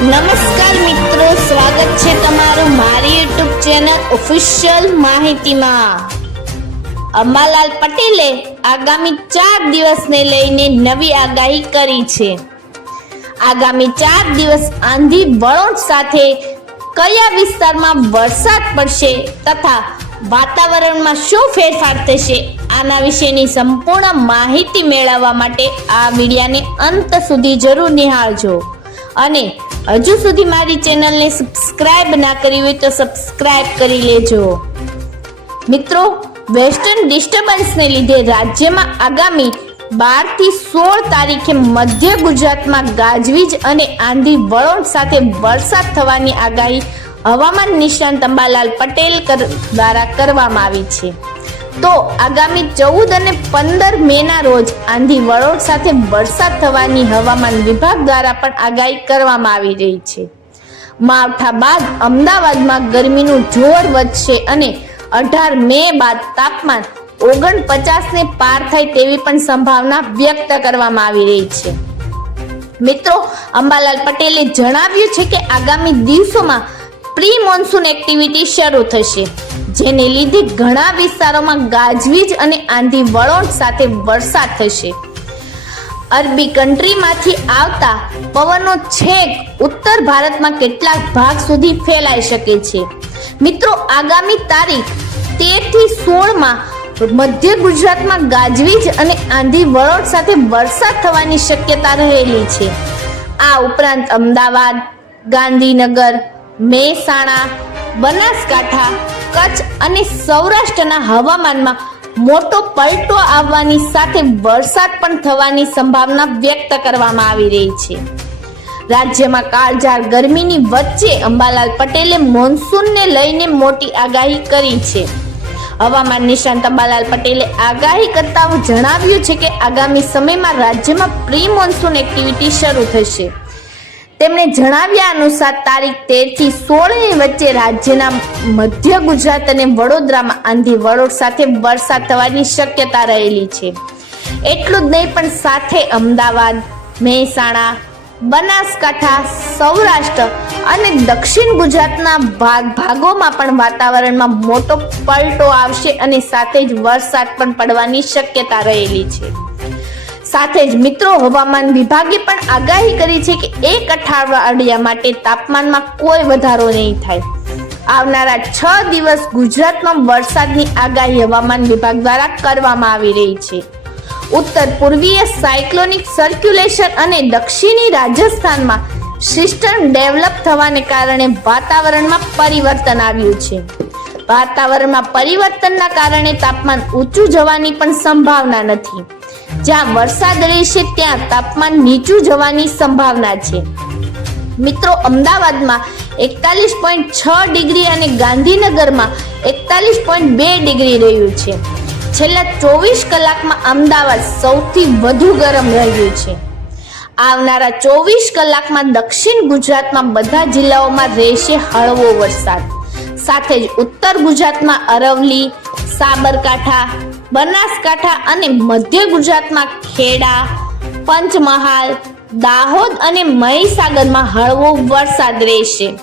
નમસ્કાર મિત્રો, સ્વાગત છે તમારું મારી યુટ્યુબ ચેનલ ઓફિશિયલ માહિતીમાં. અંબાલાલ પટેલે આગામી ચાર દિવસને લઈને નવી આગાહી કરી છે. આગામી ચાર દિવસ આંધી વળોંચ સાથે કયા વિસ્તારમાં વરસાદ પડશે તથા વાતાવરણમાં શું ફેરફાર થશે, આના વિશેની સંપૂર્ણ માહિતી મેળવવા માટે આ વિડિયાને અંત સુધી જરૂર નિહાળજો. અને હજુ સુધી મારી ચેનલને સબસ્ક્રાઇબ ના કરી હોય તો સબસ્ક્રાઇબ કરી લેજો. મિત્રો વેસ્ટર્ન ડિસ્ટર્બન્સને લીધે રાજ્યમાં આગામી બારથી સોળ તારીખે મધ્ય ગુજરાતમાં ગાજવીજ અને આંધી વળોંચ સાથે વરસાદ થવાની આગાહી હવામાન નિષ્ણાંત અંબાલાલ પટેલ દ્વારા કરવામાં આવી છે. તો આગામી ચૌદ અને પંદર મેના રોજ આંધી વળોંચ સાથે વરસાદ થવાની હવામાન વિભાગ દ્વારા પણ આગાહી કરવામાં આવી રહી છે. માવઠા બાદ અમદાવાદમાં ગરમીનું જોર વધશે અને અઢાર મે બાદ તાપમાન ઓગણપચાસ ને પાર થાય તેવી પણ સંભાવના વ્યક્ત કરવામાં આવી રહી છે. મિત્રો, અંબાલાલ પટેલે જણાવ્યું છે કે આગામી દિવસોમાં પ્રી મોન્સૂન એક્ટિવિટી શરૂ થશે, જેને લીધે ઘણા વિસ્તારોમાં ગાજવીજ અને આંધી વળોંચ સાથે વરસાદ થશે. અરબી કન્ટ્રીમાંથી આવતા પવનનો છેક ઉત્તર ભારતમાં કેટલાક ભાગ સુધી ફેલાઈ શકે છે. મિત્રો, આગામી તારીખ તેરથી સોળમાં મધ્ય ગુજરાતમાં ગાજવીજ અને આંધી વળોંચ સાથે વરસાદ થવાની શક્યતા રહેલી છે. આ ઉપરાંત અમદાવાદ, ગાંધીનગર મહેસાણા, બનાસકાંઠા, કચ્છ અને સૌરાષ્ટ્રના હવામાનમાં મોટો પલટો આવવાની સાથે વરસાદ પણ થવાની સંભાવના વ્યક્ત કરવામાં આવી રહી છે. રાજ્યમાં કાળઝાળ ગરમીની વચ્ચે અંબાલાલ પટેલે મોન્સૂનને લઈને મોટી આગાહી કરી છે. હવામાન નિષ્ણાંત અંબાલાલ પટેલે આગાહી કરતા જણાવ્યું છે કે આગામી સમયમાં રાજ્યમાં પ્રી મોન્સૂન એક્ટિવિટી શરૂ થશે. તેમણે જણાવ્યા અનુસાર તારીખ તેરથી સોળની વચ્ચે રાજ્યના મધ્ય ગુજરાત અને વડોદરામાં આંધી વળોડ સાથે વરસાદ થવાની શક્યતા રહેલી છે. એટલું જ નહીં, પણ સાથે અમદાવાદ, મહેસાણા, બનાસકાંઠા, સૌરાષ્ટ્ર અને દક્ષિણ ગુજરાતના ભાગ ભાગોમાં પણ વાતાવરણમાં મોટો પલટો આવશે અને સાથે જ વરસાદ પણ પડવાની શક્યતા રહેલી છે. સાથે જ મિત્રો હવામાન વિભાગે પણ આગાહી કરી છે કે એક અઠવાડિયા માટે તાપમાનમાં કોઈ વધારો નહીં થાય. આવનારા છ દિવસ ગુજરાતમાં વરસાદની આગાહી હવામાન વિભાગ દ્વારા કરવામાં આવી રહી છે. ઉત્તર પૂર્વીય સાયક્લોનિક સર્ક્યુલેશન અને દક્ષિણી રાજસ્થાનમાં સિસ્ટમ ડેવલપ થવાને કારણે વાતાવરણમાં પરિવર્તન આવ્યું છે. વાતાવરણમાં પરિવર્તનના કારણે તાપમાન ઊંચું જવાની પણ સંભાવના નથી. જ્યાં વરસાદ રહેશે ત્યાં તાપમાન નીચું જવાની સંભાવના છે. મિત્રો, અમદાવાદમાં એકતાલીસ પોઈન્ટ છ ડિગ્રી અને ગાંધીનગરમાં એકતાલીસ પોઈન્ટ બે ડિગ્રી રહ્યું છે. છેલ્લા ચોવીસ કલાકમાં અમદાવાદ સૌથી વધુ ગરમ રહ્યું છે. આવનારા ચોવીસ કલાકમાં દક્ષિણ ગુજરાતમાં બધા જિલ્લાઓમાં રહેશે હળવો વરસાદ. સાથે જ ઉત્તર ગુજરાતમાં અરવલી સાબરકાંઠા બનાસકાંઠા અને મધ્ય ગુજરાતમાં ખેડા, પંચમહાલ, દાહોદ અને મહીસાગરમાં હળવો વરસાદ રહેશે.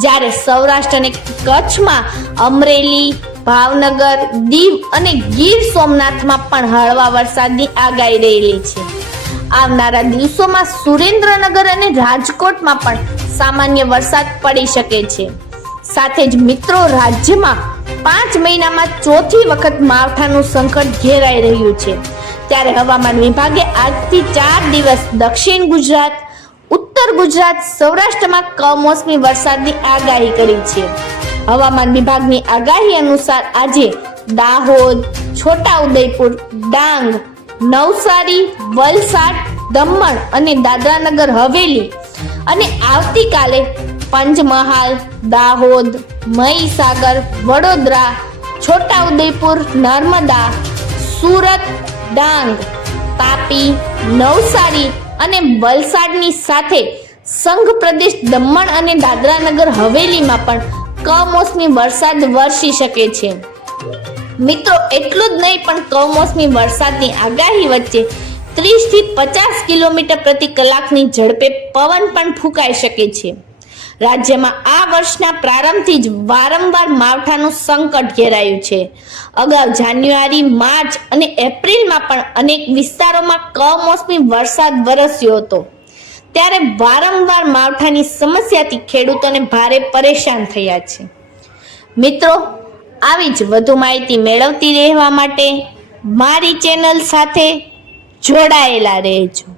જ્યારે સૌરાષ્ટ્ર અને કચ્છમાં અમરેલી, ભાવનગર, દીવ અને ગીર સોમનાથમાં પણ હળવા વરસાદની આગાહી રહેલી છે. આવનારા દિવસોમાં સુરેન્દ્રનગર અને રાજકોટમાં પણ સામાન્ય વરસાદ પડી શકે છે. સાથે જ મિત્રો, રાજ્યમાં પાંચ મહિનામાં ચોથી વખત માવઠાનું સંકટ ઘેરાઈ રહ્યું છે. ત્યારે હવામાન વિભાગે આજથી ચાર દિવસ દક્ષિણ ગુજરાત, ઉત્તર ગુજરાત, સૌરાષ્ટ્રમાં કમોસમી વરસાદની આગાહી કરી છે. હવામાન વિભાગની આગાહી અનુસાર આજે દાહોદ, છોટાઉદેપુર, ડાંગ, નવસારી, વલસાડ, દમણ અને દાદરાનગર હવેલી અને આવતીકાલે પંચમહાલ, દાહોદ મહીસાગર, વડોદરા, છોટાઉદેપુર, નર્મદા, સુરત, ડાંગ, તાપી, નવસારી અને વલસાડની સાથે સંઘ પ્રદેશ દમણ અને દાદરાનગર હવેલીમાં પણ કમોસમી વરસાદ વરસી શકે છે. મિત્રો, એટલું જ નહીં, પણ કમોસમી વરસાદની આગાહી વચ્ચે ત્રીસથી પચાસ કિલોમીટર પ્રતિ કલાકની ઝડપે પવન પણ ફૂંકાઈ શકે છે. રાજ્યમાં આ વર્ષના પ્રારંભથી જ વારંવાર માવઠાનું સંકટ ઘેરાયું છે. અગાઉ જાન્યુઆરી, માર્ચ અને એપ્રિલમાં પણ અનેક વિસ્તારોમાં કમોસમી વરસાદ વરસ્યો હતો. ત્યારે વારંવાર માવઠાની સમસ્યાથી ખેડૂતોને ભારે પરેશાન થયા છે. મિત્રો, આવી જ વધુ માહિતી મેળવતી રહેવા માટે મારી ચેનલ સાથે જોડાયેલા રહેજો.